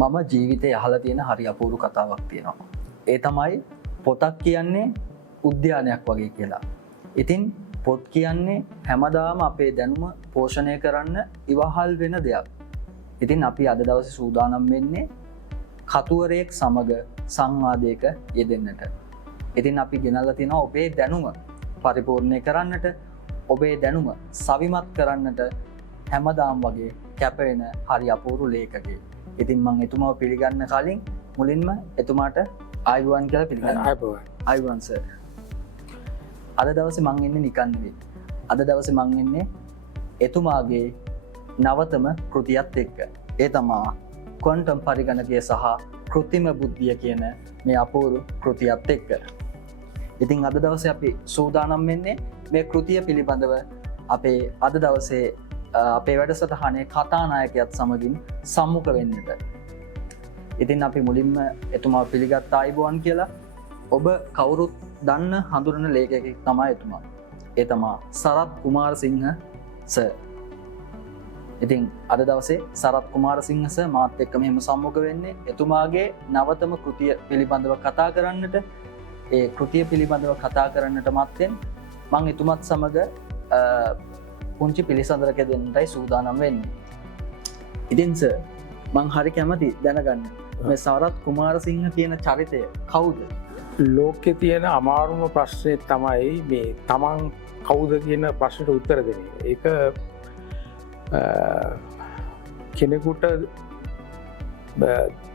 මම ජීවිතේ අහලා තියෙන හරි අපූර්ව කතාවක් තියෙනවා. ඒ තමයි පොතක් කියන්නේ උද්‍යානයක් වගේ කියලා. ඉතින් පොත් කියන්නේ හැමදාම අපේ දැනුම පෝෂණය කරන්න ඉවහල් වෙන දෙයක්. ඉතින් අපි අද දවසේ සූදානම් වෙන්නේ කතුවරයෙක් සමග සංවාදයක යෙදෙන්නට. ඉතින් අපි ගෙනල්ලා තිනවා ඔබේ දැනුම පරිපූර්ණය කරන්නට, ඔබේ දැනුම සවිමත් කරන්නට හැමදාම වගේ කැපවෙන හරි අපූර්ව ලේඛකයෙක්. ඉතින් මම එතුමාව පිළිගන්න කලින් මුලින්ම එතුමාට ආයුබෝවන් කියලා පිළිගන්නවා. ආයුබෝවන් සර්. අද දවසේ මම ඉන්නේ නිකන් නෙවෙයි. අද දවසේ මම ඉන්නේ එතුමාගේ නවතම කෘතියත් එක්ක. ඒ තමයි ක්වොන්ටම් පරිගණකය සහ කෘත්‍රිම බුද්ධිය කියන මේ අපූර්ව කෘතියත් එක්ක. ඉතින් අද දවසේ අපි සූදානම් වෙන්නේ මේ කෘතිය පිළිබඳව අපේ අද දවසේ අපේ වැඩසටහනේ කතානායකයත් සමගින් සම්මුඛ වෙන්නට. ඉතින් අපි මුලින්ම එතුමාව පිළිගත්ත ආයුබෝවන් කියලා. ඔබ කවුරුත් දන්න හඳුනන ලේඛකයෙක් තමයි එතුමා. ඒ තමයි සරත් කුමාරසිංහ සර්. ඉතින් අද දවසේ සරත් කුමාරසිංහ සර් මාත් එක්ක මෙහෙම සම්මුඛ වෙන්නේ එතුමාගේ නවතම කෘතිය පිළිබඳව කතා කරන්නට. ඒ කෘතිය පිළිබඳව කතා කරන්නට මත්තෙන් මම එතුමත් සමග පුංචි පිළිසඳරක දෙන්නටයි සූදානම් වෙන්නේ. ඉතින් සර් මං හරි කැමති දැනගන්න මේ සරත් කුමාරසිංහ කියන චරිතය කවුද? ලෝකෙ තියෙන අමාරුම ප්‍රශ්නය තමයි මේ තමන් කවුද කියන ප්‍රශ්නට උත්තර දෙන එක. ඒක කෙනෙකුට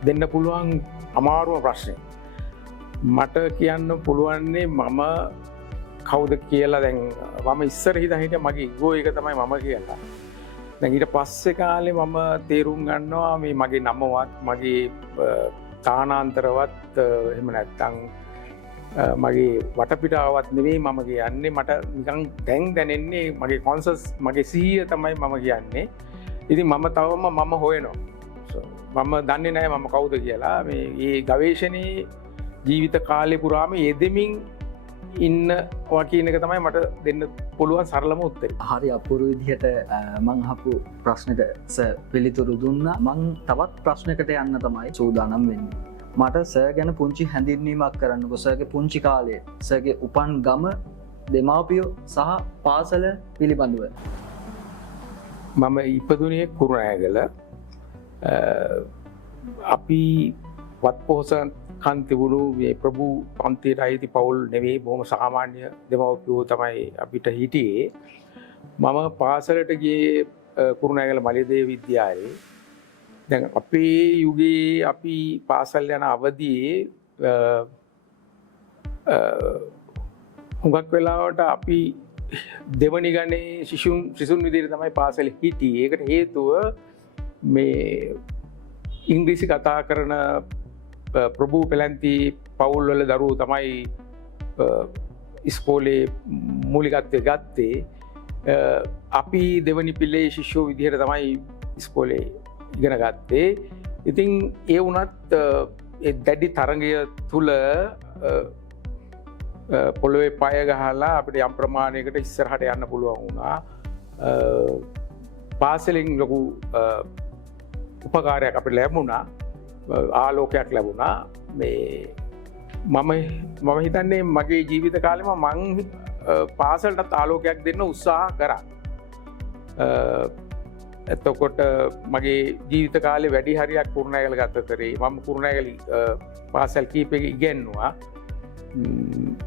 දෙන්න පුළුවන් අමාරුම ප්‍රශ්නය. මට කියන්න පුළුවන්නේ මම කවුද කියලා. දැන් මම ඉස්සර හිටිය මගේ ඉගෝ එක තමයි මම කියලා. දැන් ඊට පස්සේ කාලේ මම තේරුම් ගන්නවා මේ මගේ නමවත් මගේ තානාන්තරවත් එහෙම නැත්නම් මගේ වටපිටාවත් නෙවෙයි මම කියන්නේ. මට නිකන් දැන් දැනෙන්නේ මගේ කොන්සස් මගේ සිහිය තමයි මම කියන්නේ. ඉතින් මම තවම මම හොයනවා. මම දන්නේ නැහැ මම කවුද කියලා. මේ ගවේෂණයේ ජීවිත කාලේ පුරාම යෙදෙමින් ඉන්නවා කියන එක තමයි මට දෙන්න පුළුවන් සරලම උත්තරේ. හරි අපූර්ව විදිහට මං අහපු ප්‍රශ්නෙට සර් පිළිතුරු දුන්නා. මං තවත් ප්‍රශ්නයකට යන්න තමයි සූදානම් වෙන්නේ. මට සර් ගැන පුංචි හැඳින්වීමක් කරන්නකෝ. සර්ගේ පුංචි කාලේ සර්ගේ උපන් ගම, දෙමාපියෝ සහ පාසල පිළිබඳව. මම ඉපදුනේ කුරුණෑගල. අපි වත්පොහොසත් කන් තිබුණු මේ ප්‍රභූ පන්තියට අයිති පවුල් නෙවෙයි, බොහොම සාමාන්‍ය දෙමව්පියෝ තමයි අපිට හිටියේ. මම පාසලට ගියේ කුරුණෑගල මලියදේව විද්‍යාලයේ. දැන් අපේ යුගයේ අපි පාසල් යන අවදියේ හුඟක් වෙලාවට අපි දෙවනි ගණේ සිසුන් විදිහට තමයි පාසලේ හිටියේ. ඒකට හේතුව මේ ඉංග්‍රීසි කතා කරන ප්‍රභූ පෙළැන්ති පවුල්වල දරුවෝ තමයි ඉස්කෝලේ මූලිකත්වය ගත්තේ. අපි දෙවනි පිල්ලේ ශිෂ්‍යෝ විදිහට තමයි ඉස්කෝලේ ඉගෙන ගත්තේ. ඉතින් ඒ වුණත් දැඩි තරඟය තුළ පොළොවේ පය ගහලා අපිට යම් ප්‍රමාණයකට ඉස්සරහට යන්න පුළුවන් වුණා. පාසලෙන් ලොකු උපකාරයක් අපිට ලැබුණා. ආලෝකයක් ලැබුණා. මේ මම හිතන්නේ මගේ ජීවිත කාලෙම මං පාසලටත් ආලෝකයක් දෙන්න උත්සාහ කරා. එතකොට මගේ ජීවිත කාලේ වැඩි හරියක් කුරුණෑගල ගත කරේ. මම කුරුණෑගල පාසල් කීපයක ඉගෙනුවා.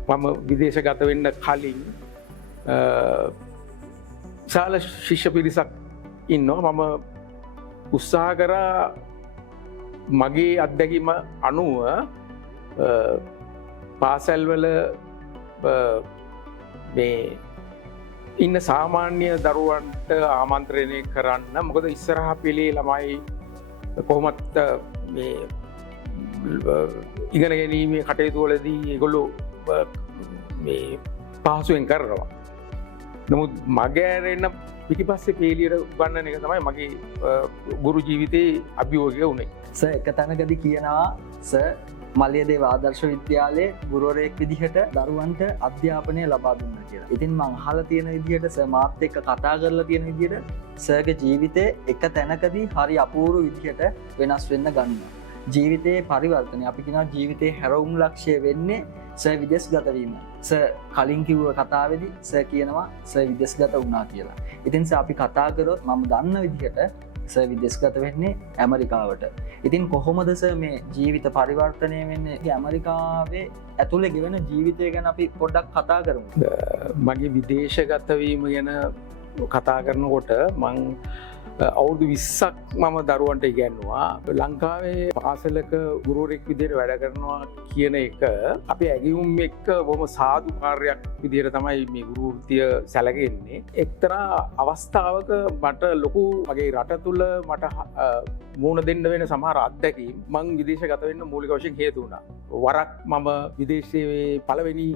මම විදේශගත වෙන්න කලින් විශාල ශිෂ්‍ය පිරිසක් ඉන්නවා. මම උත්සාහ කරා මගේ අත්දැකීම අනුව පාසල්වල මේ ඉන්න සාමාන්‍ය දරුවන්ට ආමන්ත්‍රණය කරන්න. මොකද ඉස්සරහා පිළේ ළමයි කොහොමත් මේ ඉගෙන ගැනීමේ කටයුතු වලදී ඒගොල්ලෝ මේ පහසුවෙන් කරනවා. නමුත් මගේ ඇරෙන්න පිටිපස්සේ පේලියට උගන්නන එක තමයි මගේ ගුරු ජීවිතයේ අභියෝගය වුණේ. සර් එක තැනකදී කියනවා සර් මලියදේව ආදර්ශ විද්‍යාලයේ ගුරුවරයෙක් විදිහට දරුවන්ට අධ්‍යාපනය ලබා දුන්න කියලා. ඉතින් මං අහලා තියෙන විදිහට සර් මාත් එක්ක කතා කරලා තියෙන විදිහට සර්ගේ ජීවිතේ එක තැනකදී හරි අපූර්ව විදිහට වෙනස් වෙන්න ගන්නවා. ජීවිතයේ පරිවර්තනය අපි කියනවා ජීවිතයේ හැරවුම් ලක්ෂ්‍ය වෙන්නේ සර් විදේශගත වීම. සර් කලින් කිව්ව කතාවේදී සර් කියනවා සර් විදේශගත වුණා කියලා. ඉතින් සර් අපි කතා කරොත් මම දන්න විදිහට සර් විදේශගත වෙන්නේ ඇමරිකාවට. ඉතින් කොහොමද සර් මේ ජීවිත පරිවර්තනය වෙන්නේ? ඇමරිකාවේ ඇතුලේ ගෙවන ජීවිතය ගැන අපි පොඩ්ඩක් කතා කරමු. මගේ විදේශගත වීම ගැන කතා කරනකොට මං අවුරුදු 20ක් මම දරුවන්ට ඉගැන්නවා. ලංකාවේ පාසලක ගුරුවරයෙක් විදිහට වැඩ කරනවා කියන එක අපි ඇගියුම් එක්ක බොහොම සාදු කාර්යයක් විදිහට තමයි මේ ගුරු වෘත්තිය සැලකෙන්නේ. එක්තරා අවස්ථාවක මට ලොකු මගේ රට තුල මට මූණ දෙන්න වෙන සමහර අත්දැකීම් මං විදේශගත වෙන්න මූලික වශයෙන් හේතු වුණා. වරක් මම විදේශයේ පළවෙනි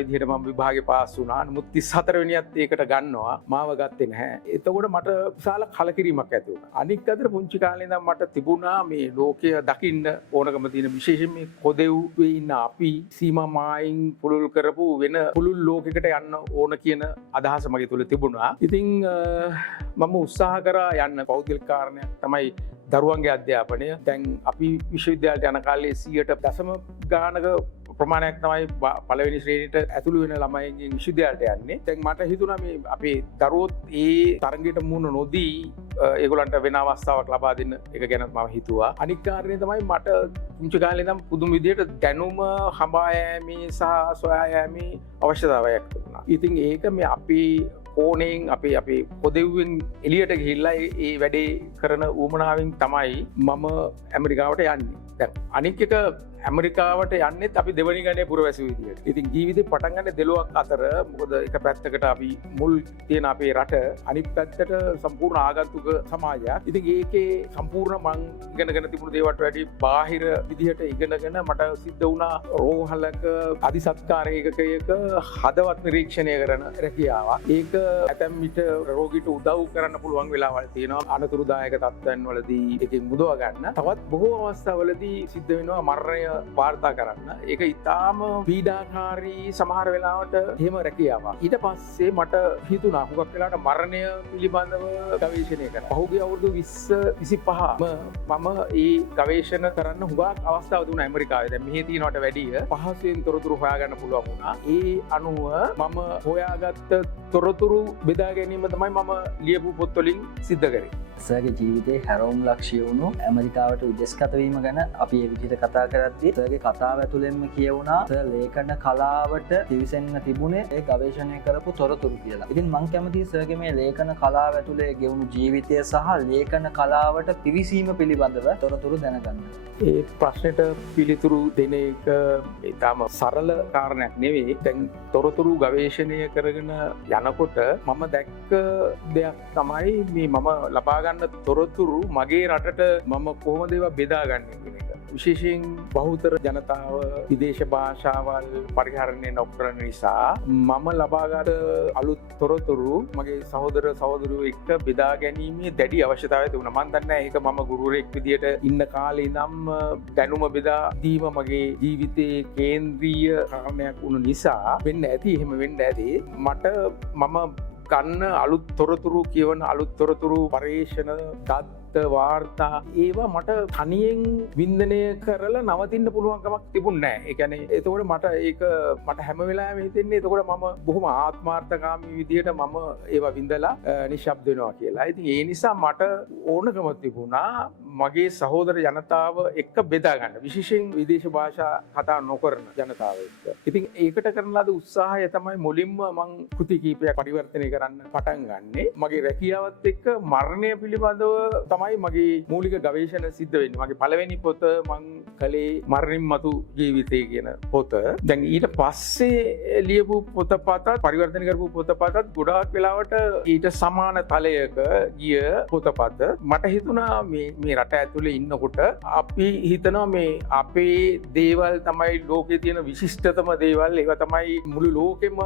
විදිහට මම විභාගේ පාස් වුණා. නමුත් 34 වෙනියත් ඒකට ගන්නවා. මාව ගත්තේ නැහැ. එතකොට මට විශාල කලකිරීමක් ඇති වුණා. අනික් අතට පුංචි කාලේ ඉඳන් මට තිබුණා මේ ලෝකය දකින්න ඕනකම තියෙන විශේෂයෙන් මේ කොදෙව්වේ ඉන්න අපි සීමා මායින් පුළුල් කරපු වෙන පුළුල් ලෝකයකට යන්න ඕන කියන අදහස මගේ තුල තිබුණා. ඉතින් මම උත්සාහ කරා යන්න. පෞද්ගලික කාරණයක් තමයි දරුවන්ගේ අධ්‍යාපනය. දැන් අපි විශ්වවිද්‍යාලයට යන කාලේ 100% ගානක ප්‍රමාණයක් තමයි පළවෙනි ශ්‍රේණියට ඇතුළු වෙන ළමයින්ගෙන් විශ්වවිද්‍යාලයට යන්නේ. දැන් මට හිතුණා මේ අපේ දරුවොත් ඒ තරඟයට මුහුණ නොදී ඒගොල්ලන්ට වෙන අවස්ථාවක් ලබා දෙන්න එක ගැන මම හිතුවා. අනික් කාරණේ තමයි මට පුංචි කාලේ ඉඳන් පුදුම විදියට දැනුම හඹා යෑමේ සහ සොයා යෑමේ අවශ්‍යතාවයක් තිබුණා. ඉතින් ඒක මේ අපේ ඕනෙන් අපේ පොදෙව්වෙන් එළියට ගිහිල්ලා ඒ වැඩේ කරන ඌමනාවෙන් තමයි මම ඇමරිකාවට යන්නේ. දැන් අනික් එක ඇමරිකාවට යන්නෙත් අපි දෙවනි ගණනේ පුරවැසියෝ විදියට. ඉතින් ජීවිතේ පටන් ගන්න දෙලොක් අතර මොකද එක පැත්තකට අපි මුල් තියෙන අපේ රට අනිත් පැත්තට සම්පූර්ණ ආගන්තුක සමාජයක්. ඉතින් ඒකේ සම්පූර්ණ මං ඉගෙනගෙන තිබුණු දේවල්ට වැඩි බාහිර විදියට ඉගෙනගෙන මට සිද්ධ වුණා රෝහලක අධිසත්කාර ඒකකයක හදවත් නිරීක්ෂණය කරන රැකියාවක්. ඒක ඇතැම් විට රෝගීට උදව් කරන්න පුළුවන් වෙලාවල් තියෙනවා. අනතුරුදායක තත්ත්වයන් වලදී ඒකෙන් මුදව ගන්න. තවත් බොහෝ අවස්ථාවලදී සිද්ධ වෙනවා මරණය වාර්තා කරන්න. ඒක ඉතාම පීඩාකාරී සමහර වෙලාවට එහෙම රැකියාවක්. ඊට පස්සේ මට හිතුණා හුඟක් වෙලාවට මරණය පිළිබඳව ගවේෂණය කරන්න. පහුගිය අවුරුදු 20-25 මම ඒ ගවේෂණ කරන්න හුඟක් අවස්ථාව දුන්නා ඇමරිකාවේ. දැන් මෙහි තියෙනවට වැඩිය පහසුවෙන් තොරතුරු හොයාගන්න පුළුවන් වුණා. ඒ අනුව මම හොයාගත්ත තොරතුරු බෙදා ගැනීම තමයි මම ලියපු පොත් වලින් සිද්ධ කරේ. සර්ගේ ජීවිතේ හැරවුම් ලක්ෂ්‍ය වුණු ඇමරිකාවට විදේශගත වීම ගැන අපි ඒ විදිහට කතා කරද්දී සර්ගේ කතාව ඇතුළෙන්ම කියවුණා සර් ලේඛන කලාවට පිවිසෙන්න තිබුණේ ඒ ගවේෂණය කරපු තොරතුරු කියලා. ඉතින් මම කැමතියි සර්ගේ මේ ලේඛන කලාව ඇතුළේ ගෙවුණු ජීවිතය සහ ලේඛන කලාවට පිවිසීම පිළිබඳව තොරතුරු දැනගන්න. ඒ ප්‍රශ්නෙට පිළිතුරු දෙන එක ඉතාම සරල කාරණයක් නෙවෙයි. දැන් තොරතුරු ගවේෂණය කරගෙන යනකොට මම දැක්ක දෙයක් තමයි මේ මම ලබා ගන්න තොරතුරු මගේ රටට මම කොහොමද ඒවා බෙදාගන්නේ කියන එක. විශේෂයෙන් බහුතර ජනතාව විදේශ භාෂාවල් පරිහරණය නොකරන නිසා මම ලබාගත් අලුත් තොරතුරු මගේ සහෝදර සහෝදරියෝ එක්ක බෙදා ගැනීමේ දැඩි අවශ්‍යතාවයක් තිබුණා. මම දන්නේ ඒක මම ගුරුවරයෙක් විදියට ඉන්න කාලේ ඉඳන් දැනුම බෙදා දීම මගේ ජීවිතයේ කේන්ද්‍රීය කාරණයක් වුණු නිසා වෙන්න ඇති. එහෙම වෙන්න ඇති. මම ගන්න අලුත් තොරතුරු කියවන අලුත් තොරතුරු පර්යේෂණ වාර්තා ඒවා මට තනියෙන් වින්දනය කරලා නවතින්න පුළුවන්කමක් තිබුණේ නැහැ. ඒ කියන්නේ එතකොට මට හැම වෙලාවෙම හිතෙන්නේ එතකොට මම බොහොම ආත්මාර්ථකාමී විදියට මම ඒවා වින්දලා නිශ්ශබ්ද වෙනවා කියලා. ඉතින් ඒ නිසා මට ඕනකම තිබුණා මගේ සහෝදර ජනතාව එක්ක බෙදා ගන්න. විශේෂයෙන් විදේශ භාෂා කතා නොකරන ජනතාව එක්ක. ඉතින් ඒකට කරන ලද උත්සාහය තමයි මුලින්ම මම කෘති කීපයක් පරිවර්තනය කරන්න පටන් ගන්නෙ. මගේ රැකියාවත් එක්ක මරණය පිළිබඳව තමයි මගේ මූලික ගවේෂණ සිද්ධ වෙන්නේ. මගේ පළවෙනි පොත මං කළේ මරණින් මතු ජීවිතය කියන පොත. දැන් ඊට පස්සේ ලියපු පොතපතත් පරිවර්තන කරපු පොතපතත් ගොඩාක් වෙලාවට ඊට සමාන තලයක ගිය පොතපත. මට හිතුණා මේ රට ඇතුළේ ඉන්නකොට අපි හිතනවා මේ අපේ දේවල් තමයි ලෝකේ තියෙන විශිෂ්ටතම දේවල්. ඒවා තමයි මුළු ලෝකෙම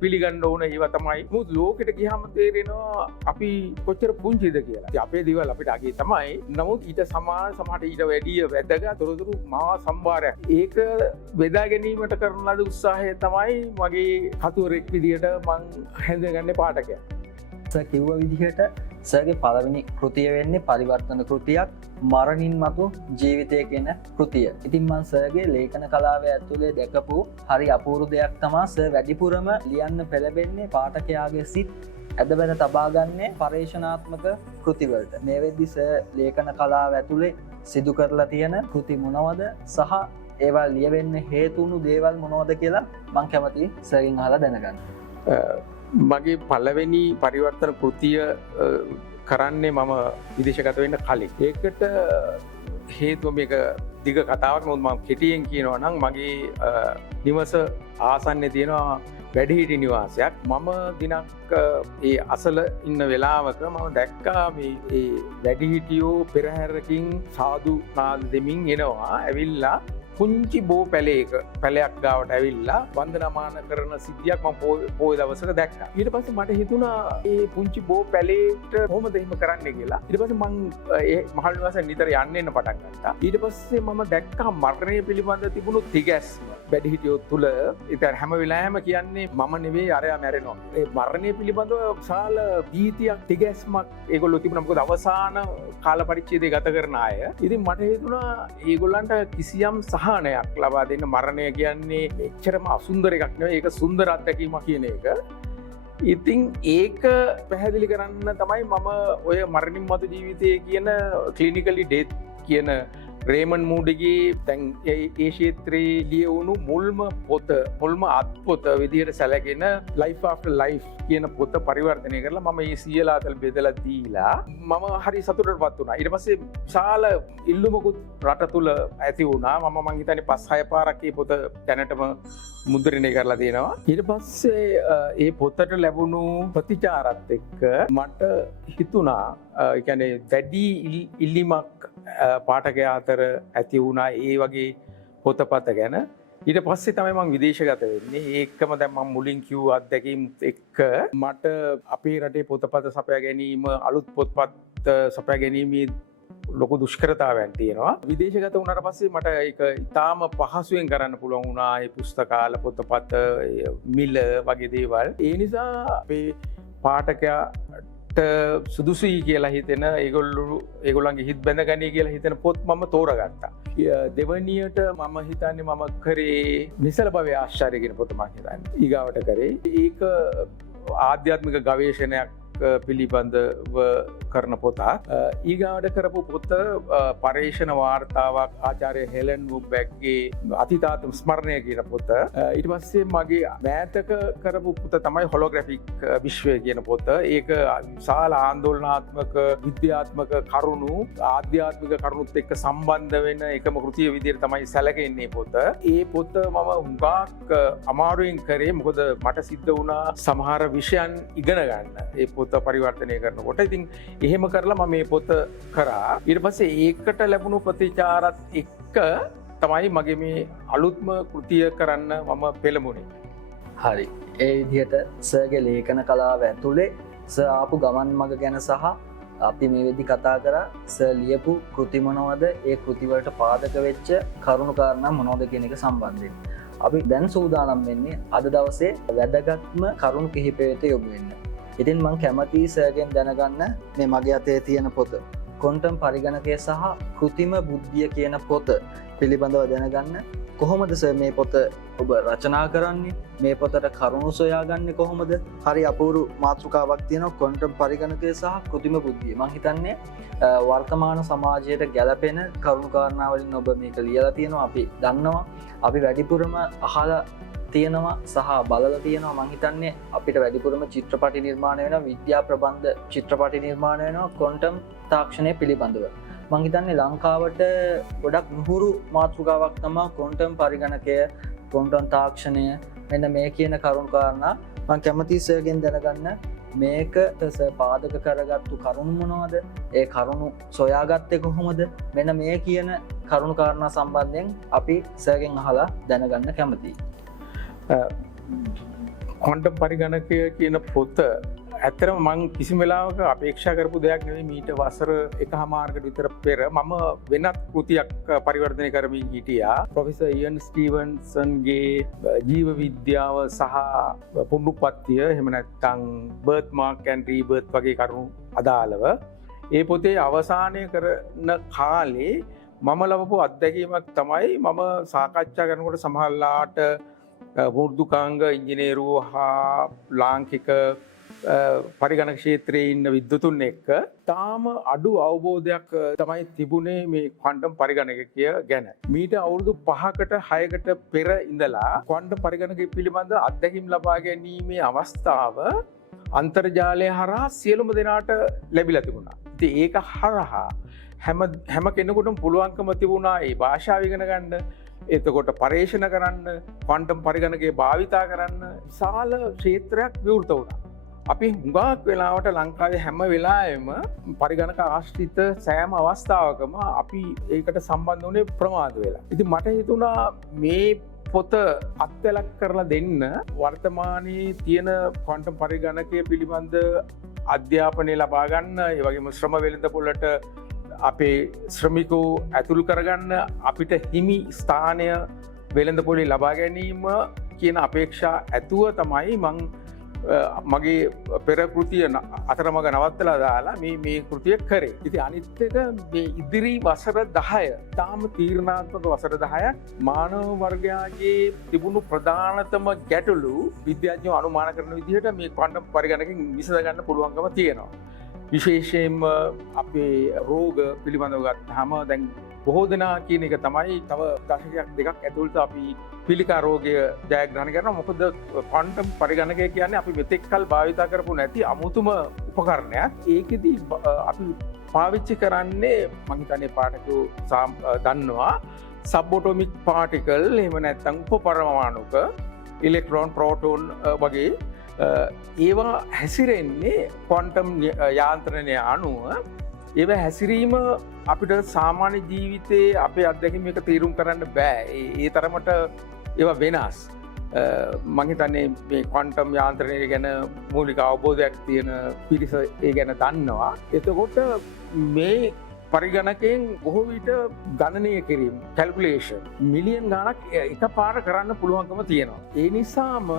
පිළිගන්න ඕන. ඒවා තමයි මුළු ලෝකෙට ගියාම තේරෙනවා අපි කොච්චර පුංචිද කියලා. ඉතින් අපේ දේවල් අපිට අගේ තමයි. නමුත් ඊට සමාන සමහරට ඊට වැඩිය වැදගත් තොරතුරු මහා සම්භාරයක්. ඒක බෙදා ගැනීමට කරන ලද උත්සාහය තමයි මගේ කතුවරෙක් විදියට මං හැඳගන්නේ පාඨකයා. කිව්ව විදිහට සර්ගේ පළවෙනි කෘතිය වෙන්නේ පරිවර්තන කෘතියක් මරණින් මතු ජීවිතය කියන කෘතිය. ඉතින් මං සර්ගේ ලේඛන කලාව ඇතුලේ දැකපු හරි අපූර්ව දෙයක් තමා සර් වැඩිපුරම ලියන්න පෙළඹෙන්නේ පාඨකයාගේ සිත් ඇදබැද තබාගන්නේ පර්යේෂණාත්මක කෘතිවලට. මේ වෙද්දි සර් ලේඛන කලාව ඇතුලේ සිදු කරලා තියෙන කෘති මොනවද සහ ඒවා ලියවෙන්න හේතුණු දේවල් මොනවද කියලා මං කැමතියි සර්ගෙන් අහලා දැනගන්න. මගේ පළවෙනි පරිවර්තන කෘතිය කරන්නේ මම විදේශගත වෙන්න කලින්. ඒකට හේතුව මේක දිග කතාවක්. නමුත් මම කෙටියෙන් කියනවා නම් මගේ නිවස ආසන්නයේ තියෙනවා වැඩිහිටි නිවාසයක්. මම දිනක් ඒ අසල ඉන්න වෙලාවක මම දැක්කා මේ වැඩිහිටියෝ පෙරහැරකින් සාදු නාද දෙමින් එනවා. ඇවිල්ලා පුංචි බෝ පැලයක් ගාවට ඇවිල්ලා වන්දනමාන කරන සිද්ධියක් මම පොය දවසක දැක්කා. ඊට පස්සේ මට හිතුණා මේ පුංචි බෝ පැලේට කොහොමද එහෙම කරන්නේ කියලා. ඊට පස්සේ මම ඒ මහල් නිවාසයෙන් නිතර යන්න පටන් ගත්තා. ඊට පස්සේ මම දැක්කා මරණය පිළිබඳ තිබුණු තිගැස්ම වැඩිහිටියෝ තුල. ඉතින් හැම වෙලාවෙම කියන්නේ මම නෙවෙයි අරයා මැරෙනවා. ඒ මරණය පිළිබඳව විශාල භීතියක් තිගැස්මක් ඒගොල්ලෝ තිබුණා. මොකද අවසාන කාල පරිච්ඡේදය ගත කරන අය. ඉතින් මට හිතුණා ඒගොල්ලන්ට කිසියම් සහනයක් ලබා දෙන්න මරණය කියන්නේ එච්චරම අසුන්දර එකක් නෙවෙයි. ඒක සුන්දර අත්දැකීමක් කියන එක. ඉතින් ඒක පැහැදිලි කරන්න තමයි මම ඔය මරණින් මතු ජීවිතය කියන ක්ලිනිකලි ඩෙත් කියන රේමන් මූඩිගේ දැන් ඒ ක්ෂේත්‍රයේ ලියවුණු මුල්ම අත්පොත විදිහට සැලකෙන Life After Life කියන පොත පරිවර්තනය කරලා මම මේ සියලාතල් බෙදලා දීලා මම හරි සතුටටපත් වුණා. ඊට පස්සේ විශාල ඉල්ලුමකුත් රට තුල ඇති වුණා. මම හිතන්නේ 5-6 පාරක් මේ පොත දැනටම මුද්‍රණය කරලා තියෙනවා. ඊට පස්සේ මේ පොතට ලැබුණු ප්‍රතිචාරත් එක්ක මට හිතුණා ඒ කියන්නේ වැඩි ඉල්ලීමක් පාඨකයා අතර ඇති වුණා ඒ වගේ පොතපත ගැන. ඊට පස්සේ තමයි මම විදේශගත වෙන්නේ. ඒකම දැන් මම මුලින් කිව්ව අත්දැකීම් එක්ක මට අපේ රටේ පොතපත සපයා ගැනීම, අලුත් පොත්පත් සපයා ගැනීමේ ලොකු දුෂ්කරතාවයන් තියෙනවා. විදේශගත වුණාට පස්සේ මට ඒක ඉතාම පහසුවෙන් කරන්න පුළුවන් වුණා. ඒ පුස්තකාල, පොතපත, මිල වගේ දේවල්. ඒ නිසා අපේ පාඨකයාට සුදුසුයි කියලා හිතෙන ඒගොල්ලන්ගේ හිත් බැඳගනී කියලා හිතෙන පොත් මම තෝරගත්තා. දෙවනියට මම හිතන්නේ මම කරේ නිසල භවයේ ආශ්චර්ය කියන පොත මම හිතන්නේ. ඊගාවට කරේ ඒක ආධ්‍යාත්මික ගවේෂණයක් පිළිබඳව කරන පොතක්. ඊගාවට කරපු පොත පර්යේෂණ වාර්තාවක් ආචාර්ය හෙලන් වුබ්බැක්ගේ අතීතාත්ම ස්මරණය කියන පොත. ඊට පස්සේ මගේ මෑතක කරපු පොත තමයි හොලෝග්‍රැෆික් විශ්වය කියන පොත. ඒක විශාල ආందోලනාත්මක විද්‍යාත්මක කරුණු ආධ්‍යාත්මික කරුණුත් එක්ක සම්බන්ධ වෙන එකම කෘතිය විදිහට තමයි සැලකෙන්නේ පොත. ඒ පොත මම හුඟක් අමාරුවෙන් කරේ. මොකද මට සිද්ධ වුණා සමහර විෂයන් ඉගෙන ගන්න. ඒ පොත පරිවර්තනය කරනකොට. ඉතින් එහෙම කරලා මම මේ පොත කරා. ඊට පස්සේ ඒකට ලැබුණු ප්‍රතිචාරත් එක්ක තමයි මගේ මේ අලුත්ම කෘතිය කරන්න මම පෙළඹුණේ. හරි. ඒ විදිහට සර්ගේ ලේඛන කලාව ඇතුලේ සර් ආපු ගමන් මඟ ගැන සහ අපි මේ වෙද්දි කතා කරා සර් ලියපු කෘති මොනවද, ඒ කෘති වලට පාදක වෙච්ච කරුණු කාරණා මොනවද කියන එක සම්බන්ධයෙන්. අපි දැන් සූදානම් වෙන්නේ අද දවසේ වැදගත්ම කරුණු කිහිපයකට යොමු වෙන්න. ඉතින් මං කැමතියි සර්ගෙන් දැනගන්න මේ මගේ අතේ තියෙන පොත ක්වොන්ටම් පරිගණකය සහ කෘතිම බුද්ධිය කියන පොත පිළිබඳව දැනගන්න. කොහොමද සර් මේ පොත ඔබ රචනා කරන්නේ? මේ පොතට කරුණු සොයාගන්නේ කොහොමද? හරි අපූර්ව මාතෘකාවක් තියෙනවා ක්වොන්ටම් පරිගණකය සහ කෘතිම බුද්ධිය. මං හිතන්නේ වර්තමාන සමාජයට ගැලපෙන කරුණු කාරණා වලින් ඔබ මේක ලියලා තියෙනවා. අපි දන්නවා. අපි වැඩිපුරම අහලා තියෙනවා සහ බලලා තියෙනවා. මං හිතන්නේ අපිට වැඩිපුරම චිත්‍රපටි නිර්මාණය වෙනවා, විද්‍යා ප්‍රබන්ධ චිත්‍රපටි නිර්මාණය වෙනවා ක්වොන්ටම් තාක්ෂණය පිළිබඳව. මං හිතන්නේ ලංකාවට ගොඩක් නුහුරු මාතෘකාවක් තමයි ක්වොන්ටම් පරිගණකය, ක්වොන්ටම් තාක්ෂණය. මෙන්න මේ කියන කරුණු කාරණා මං කැමතියි සර්ගෙන් දැනගන්න මේකට පාදක කරගත්තු කරුණු මොනවද, ඒ කරුණු සොයාගත්තේ කොහොමද, මෙන්න මේ කියන කරුණු කාරණා සම්බන්ධයෙන් අපි සර්ගෙන් අහලා දැනගන්න කැමතියි. ක්වොන්ටම් පරිගණකය කියන පොත ඇත්තරම මං කිසිම වෙලාවක අපේක්ෂා කරපු දෙයක් නෙවෙයි. මීට වසර 1.5කට විතර පෙර මම වෙනත් කෘතියක් පරිවර්තනය කරමින් හිටියා. ප්‍රොෆෙසර් ඉයන් ස්ටීවන්සන්ගේ ජීව විද්‍යාව සහ පුනරුත්පත්තිය, එහෙම නැත්නම් බර්ත් මාර්ක් ඇන්ඩ් රීබර්ත් වගේ කරුණු අදාළව ඒ පොතේ අවසානය කරන කාලේ මම ලබපු අත්දැකීමක් තමයි මම සාකච්ඡා කරනකොට සමහරලාට වෘදුකාංග ඉංජිනේරුවෝ හා ලාංකික පරිගණක ක්ෂේත්‍රයේ ඉන්න විද්වතුන් එක්ක තාම අඩු අවබෝධයක් තමයි තිබුණේ මේ ක්වොන්ටම් පරිගණකය ගැන. මීට අවුරුදු 5කට 6කට පෙර ඉඳලා ක්වොන්ටම් පරිගණකය පිළිබඳ අත්දැකීම් ලබා ගැනීමේ අවස්ථාව අන්තර්ජාලය හරහා සියලුම දෙනාට ලැබිලා තිබුණා. ඉතින් ඒක හරහා හැම කෙනෙකුටම පුළුවන්කම තිබුණා ඒ භාෂාව ඉගෙන ගන්න, එතකොට පර්යේෂණ කරන්න, ක්වොන්ටම් පරිගණකය භාවිතා කරන්න විශාල ක්ෂේත්‍රයක් විවෘත වුණා. අපි හුඟක් වෙලාවට ලංකාවේ හැම වෙලාවෙම පරිගණක ආශ්‍රිත සෑම අවස්ථාවකම අපි ඒකට සම්බන්ධ වුණේ ප්‍රමාද වෙලා. ඉතින් මට හිතුණා මේ පොත අත්වැලක් කරලා දෙන්න වර්තමානයේ තියෙන ක්වොන්ටම් පරිගණකය පිළිබඳ අධ්‍යාපනය ලබා ගන්න, ඒ වගේම ශ්‍රම වෙළඳපොළට අපේ ශ්‍රමිකෝ ඇතුල් කරගන්න, අපිට හිමි ස්ථානය වෙළඳපොලේ ලබා ගැනීම කියන අපේක්ෂා ඇතුව තමයි මං මගේ පෙර කෘතිය අතරමඟ නවත්තලා දාලා මේ කෘතිය කරේ. ඉතින් අනිත් එක මේ ඉදිරි වසර 10 තාම තීරණාත්මක වසර 10ක් මානව වර්ගයාගේ තිබුණු ප්‍රධානතම ගැටලු විද්‍යාඥයෝ අනුමාන කරන විදිහට මේ ක්වොන්ටම් පරිගණකයෙන් විසඳ ගන්න පුළුවන්කම තියෙනවා. විශේෂයෙන්ම අපේ රෝග පිළිබඳව ගත්තාම දැන් බොහෝ දෙනා කියන එක තමයි තව දශකයක් දෙකක් ඇතුළත අපි පිළිකා රෝගය ජයග්‍රහණය කරනවා. මොකද ක්වොන්ටම් පරිගණකය කියන්නේ අපි මෙතෙක් කල් භාවිතා කරපු නැති අමුතුම උපකරණයක්. ඒකෙදි අපි පාවිච්චි කරන්නේ මම හිතන්නේ පාඨකයෝ දන්නවා සබ්ඇටොමික් පාටිකල්, එහෙම නැත්නම් උපපරමාණුක ඉලෙක්ට්‍රෝන, ප්‍රෝටෝන වගේ ඒවා හැසිරෙන්නේ ක්වොන්ටම් යාන්ත්‍රණය අනුව. ඒව හැසිරීම අපිට සාමාන්‍ය ජීවිතයේ අපේ අත්දැකීම් එක තීරුම් කරන්න බෑ. ඒ තරමට ඒවා වෙනස්. මම හිතන්නේ මේ ක්වොන්ටම් යාන්ත්‍රණය ගැන මූලික අවබෝධයක් තියෙන පිරිස ඒ ගැන දන්නවා. එතකොට මේ පරිගණකයෙන් බොහෝ විට ගණනය කිරීම, කැල්කියුලේෂන් මිලියන් ගණක් එකපාර කරන්න පුළුවන්කම තියෙනවා. ඒ නිසාම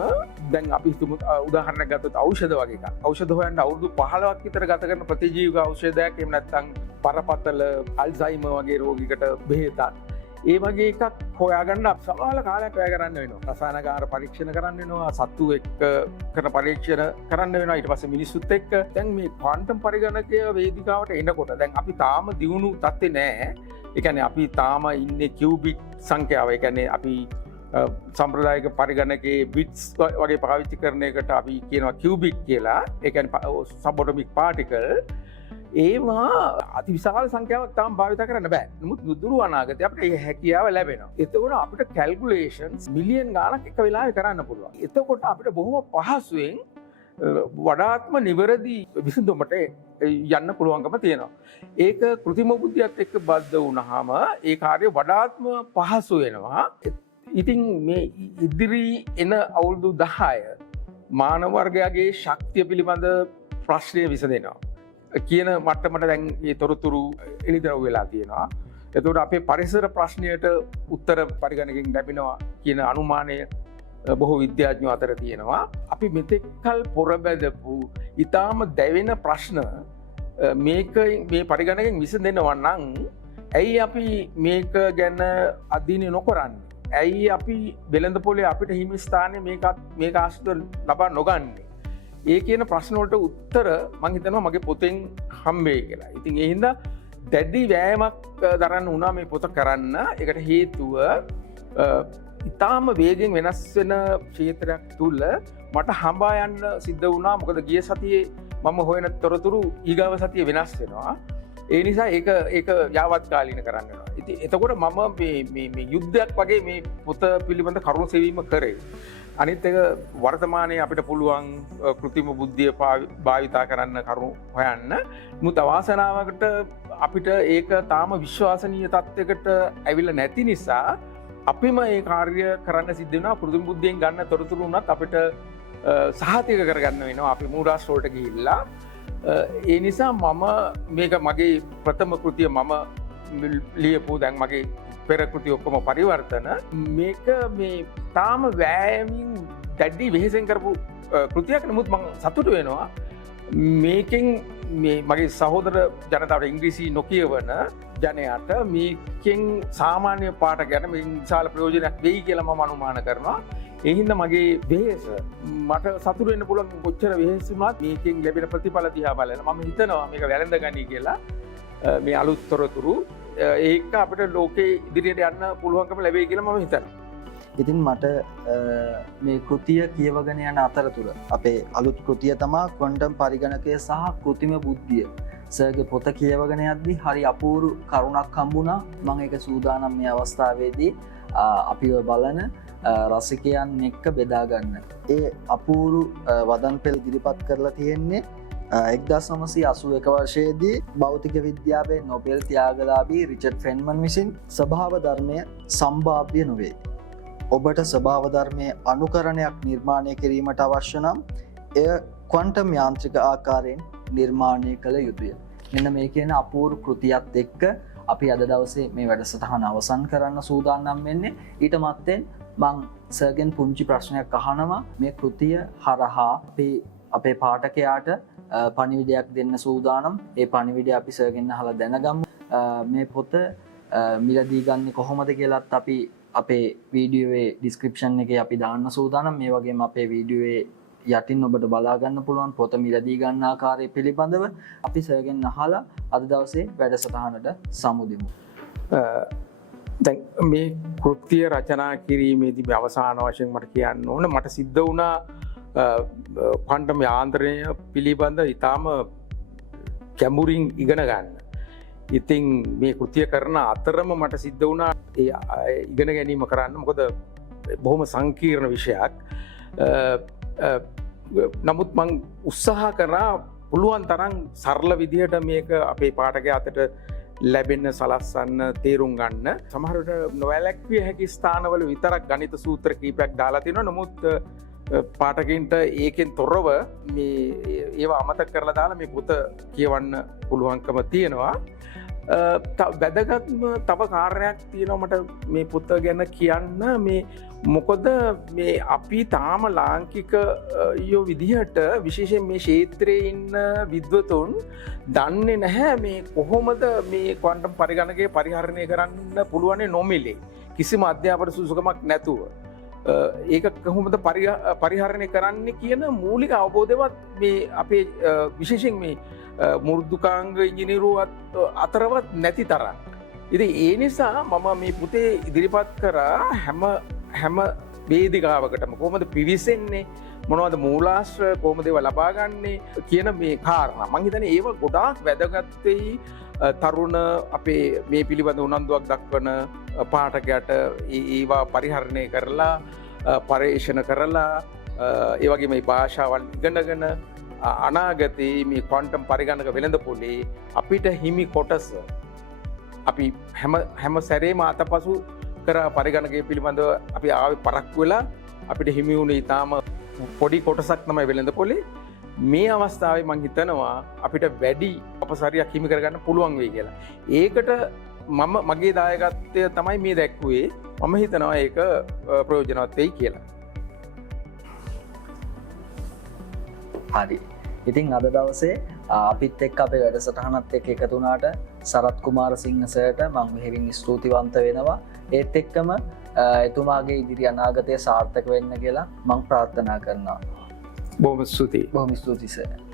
දැන් අපි හිතමු උදාහරණයක් ගත්තොත් ඖෂධ වගේ එකක්. ඖෂධ හොයන්න අවුරුදු 15ක් විතර ගත කරන ප්‍රතිජීවක ඖෂධයක්, එහෙම නැත්නම් බරපතල අල්සයිමර් වගේ රෝගිකට බෙහෙතක්, ඒ වගේ එකක් හොයාගන්න සමාල කාලයක් වැය කරන්න වෙනවා. රසායනකාර පරීක්ෂණ කරන්න වෙනවා, සත්තු එක්ක කරන පරීක්ෂණ කරන්න වෙනවා, ඊට පස්සේ මිනිස්සුත් එක්ක. දැන් මේ ක්වොන්ටම් පරිගණකය වේදිකාවට එනකොට දැන් අපි තාම දියුණු තත්ත්වේ නැහැ. ඒ කියන්නේ අපි තාම ඉන්නේ කියුබික් සංඛ්‍යාව. ඒ කියන්නේ අපි සම්ප්‍රදායික පරිගණකයේ බිට්ස් වගේ පාවිච්චි කරන එකට අපි කියනවා කියුබික් කියලා. ඒ කියන්නේ සබ්ඇටොමික් පාටිකල්. ඒවා අති විශාල සංඛ්‍යාවක් තාම භාවිත කරන්න බෑ. නමුත් දුරු අනාගතේ අපිට මේ හැකියාව ලැබෙනවා. එතකොට අපිට කැල්කියුලේෂන්ස් මිලියන් ගාණක් එක වෙලාවෙ කරන්න පුළුවන්. එතකොට අපිට බොහොම පහසුවෙන් වඩාත්ම නිවැරදි විසඳුමට යන්න පුළුවන්කම තියෙනවා. ඒක කෘත්‍රිම බුද්ධියත් එක්ක බද්ධ වුණාම ඒ කාර්යය වඩාත්ම පහසු වෙනවා. ඉතින් මේ ඉදිරි එන අවුරුදු 10 මානව වර්ගයාගේ ශක්තිය පිළිබඳ ප්‍රශ්නය විසඳෙනවා කියන මට්ටමට දැන් මේ තොරතුරු එළිදරව් වෙලා තියෙනවා. එතකොට අපේ පරිසර ප්‍රශ්නයට උත්තර පරිගණකයෙන් ලැබෙනවා කියන අනුමානය බොහෝ විද්‍යාඥයෝ අතර තියෙනවා. අපි මෙතෙක් කල් පොරබැදපු ඊටාම දැවෙන ප්‍රශ්න මේ පරිගණකයෙන් විසඳෙනවා නම් ඇයි අපි මේක ගැන අධ්‍යයනය නොකරන්නේ? ඇයි අපි වෙළඳපොලේ අපිට හිමි ස්ථානයේ මේක ආශ්‍රිතව ලබා නොගන්නේ? ඒ කියන ප්‍රශ්න වලට උත්තර මම හිතනවා මගේ පොතෙන් හම්බෙයි කියලා. ඉතින් ඒ හින්දා දැඩි වෑයමක් දරන්න වුණා මේ පොත කරන්න. ඒකට හේතුව ඉතාම වේගෙන් වෙනස් වෙන ක්ෂේත්‍රයක් තුල මට හඹා යන්න සිද්ධ වුණා. මොකද ගිය සතියේ මම හොයන තොරතුරු ඊගාව සතියේ වෙනස් වෙනවා. ඒ නිසා ඒක යාවත් කාලීන කරන්න වෙනවා. ඉතින් එතකොට මම මේ යුද්ධයක් වගේ මේ පොත පිළිබඳ කරුණු සෙවීම කරේ. අනිත් එක වර්තමානයේ අපිට පුළුවන් කෘතිම බුද්ධිය භාවිතා කරන්න කරුණු හොයන්න. මුත් අවාසනාවකට අපිට ඒක තාම විශ්වාසනීය තත්ත්වයකට ඇවිල්ලා නැති නිසා අපිම ඒ කාර්ය කරන්න සිද්ධ වෙනවා. කෘතිම බුද්ධියෙන් ගන්න තොරතුරු උනත් අපිට සහතික කරගන්න වෙනවා. අපි මූලාශ්‍ර වලට ගිහිල්ලා ඒ නිසා මම මේක මගේ ප්‍රථම කෘතිය මම ලියපු දැන් මගේ පෙරකෘති ඔක්කොම පරිවර්තන මේක මේ තාම වෑයමින් දැඩ්ඩි වෙහෙසෙන් කරපු කෘතියක්. නමුත් මං සතුට වෙනවා මේකෙන් මගේ සහෝදර ජනතාවට ඉංග්‍රීසි නොකියවන ජනයාට මේකෙන් සාමාන්‍ය පාට ගැන විශාල ප්‍රයෝජනයක් වෙයි කියලා මම අනුමාන කරනවා. ඒ හින්දා මගේ වෙහෙස මට සතුට වෙන්න පුළුවන් කොච්චර වෙහෙස වුණත් මේකෙන් ලැබෙන ප්‍රතිඵල දිහා බලලා මම හිතනවා මේක වැළඳ ගනී කියලා. මේ අලුත් තොරතුරු ඒක අපිට ලෝකේ ඉදිරියට යන්න පුළුවන්කම ලැබෙයි කියලා මම හිතනවා. ඉතින් මට මේ කෘතිය කියවගෙන යන අතරතුර අපේ අලුත් කෘතිය තමා ක්වොන්ටම් පරිගණකය සහ කෘතිම බුද්ධිය. සර්ගේ පොත කියවගෙන යද්දී හරි අපූරු කරුණක් හම්බුණා. මම ඒක සූදානම් මේ අවස්ථාවේදී අපිව බලන රසිකයන් එක්ක බෙදා ගන්න. ඒ අපූරු වදන් පෙළ ඉදිරිපත් කරලා තියෙන්නේ 1981 වර්ෂයේදී භෞතික විද්‍යාවේ නොබෙල් ත්‍යාගලාභී රිචඩ් ෆෙන්මන් විසින් ස්වභාව ධර්මය සම්භාව්‍ය නොවේ. ඔබට ස්වභාව ධර්මයේ අනුකරණයක් නිර්මාණය කිරීමට අවශ්‍ය නම් එය ක්වොන්ටම් යාන්ත්‍රික ආකාරයෙන් නිර්මාණය කළ යුතුය. මෙන්න මේ කියන අපූර්ව කෘතියත් එක්ක අපි අද දවසේ මේ වැඩසටහන අවසන් කරන්න සූදානම් වෙන්නේ. ඊට මත්තෙන් මං සර්ගෙන් පුංචි ප්‍රශ්නයක් අහනවා. මේ කෘතිය හරහා අපේ පාඨකයාට පණිවිඩයක් දෙන්න සූදානම්. ඒ පණිවිඩය අපි සර්ගෙන් අහලා දැනගමු. මේ පොත මිලදී ගන්න කොහොමද කියලාත් අපි අපේ වීඩියෝවේ ඩිස්ක්‍රිප්ෂන් එකේ අපි දාන්න සූදානම්. මේ වගේම අපේ වීඩියෝවේ යටින් ඔබට බලා ගන්න පුළුවන් පොත මිලදී ගන්න ආකාරය පිළිබඳව අපි සර්ගෙන් අහලා අද දවසේ වැඩසටහනට සමු දෙමු. දැන් මේ කෘතිය රචනා කිරීමේදී අවසාන වශයෙන් මට කියන්න ඕන මට සිද්ධ වුණා ක්වොන්ටම් යාන්ත්‍රණය පිළිබඳ ඉතාම ගැඹුරින් ඉගෙන ගන්න. ඉතින් මේ කෘතිය කරන අතරම මට සිද්ධ වුණා ඉගෙන ගැනීම කරන්න. මොකද බොහොම සංකීර්ණ විෂයක්. නමුත් මං උත්සාහ කරා පුළුවන් තරම් සරල විදිහට මේක අපේ පාඨකයා අතට ලැබෙන්න සලස්සන්න තේරුම් ගන්න. සමහරවිට නොවැළැක්විය හැකි ස්ථානවල විතරක් ගණිත සූත්‍ර කීපයක් දාලා තියෙනවා. නමුත් පාඨකයන්ට ඒකෙන් තොරව මේ ඒවා අමතක කරලා දාලා මේ පොත කියවන්න පුළුවන්කම තියෙනවා. වැදගත්ම තව කාරණයක් තියෙනවා මට මේ පොත ගැන කියන්න. මේ මොකද මේ අපි තාම ලාංකික විදිහට විශේෂයෙන් මේ ක්ෂේත්‍රයේ ඉන්න විද්වතුන් දන්නේ නැහැ මේ කොහොමද මේ ක්වොන්ටම් පරිගණකය පරිහරණය කරන්න පුළුවන් නොමිලේ කිසිම අධ්‍යාපන සුසුකමක් නැතුව. ඒක කොහොමද පරිහරණය කරන්න කියන මූලික අවබෝධයවත් මේ අපේ විශේෂයෙන් මේ මුරුදුකාංග ඉංජිනේරුවත් අතරවත් නැති තරම්. ඉතින් ඒ නිසා මම මේ පොතේ ඉදිරිපත් කරා හැම වේදිකාවකටම කොහොමද පිවිසෙන්නේ, මොනවද මූලාශ්‍ර, කොහොමද ඒවා ලබා ගන්නේ කියන මේ කාරණා. මම හිතන්නේ ඒව ගොඩාක් වැදගත් වෙයි තරුණ අපේ මේ පිළිබඳ උනන්දුවක් දක්වන පාඨකයාට ඒවා පරිහරණය කරලා පර්යේෂණ කරලා ඒ වගේ මේ භාෂාවන් ඉගෙනගෙන අනාගතයේ මේ ක්වොන්ටම් පරිගණක වෙළඳපොලේ අපිට හිමි කොටස අපි හැම සැරේම අතපසු කර පරිගණකය පිළිබඳව අපි ආවේ පරක්කු වෙලා අපිට හිමි වුණේ ඊටාම පොඩි කොටසක් තමයි වෙළඳපොලේ. මේ අවස්ථාවේ මං හිතනවා අපිට වැඩි අපසරියක් හිමි කරගන්න පුළුවන් වෙයි කියලා. ඒකට මගේ දායකත්වය තමයි මේ දැක්ුවේ. මම හිතනවා ඒක ප්‍රයෝජනවත් වෙයි කියලා. හරි. ඉතින් අද දවසේ අපිත් එක්ක අපේ වැඩසටහනත් එක්ක එකතු වුණාට සරත් කුමාරසිංහ සර්ට මම මෙහෙවින් ස්තුතිවන්ත වෙනවා. ඒත් එක්කම එතුමාගේ ඉදිරි අනාගතය සාර්ථක වෙන්න කියලා මම ප්‍රාර්ථනා කරනවා. බොහොම ස්තුතියි. බොහොම ස්තුතියි සර්.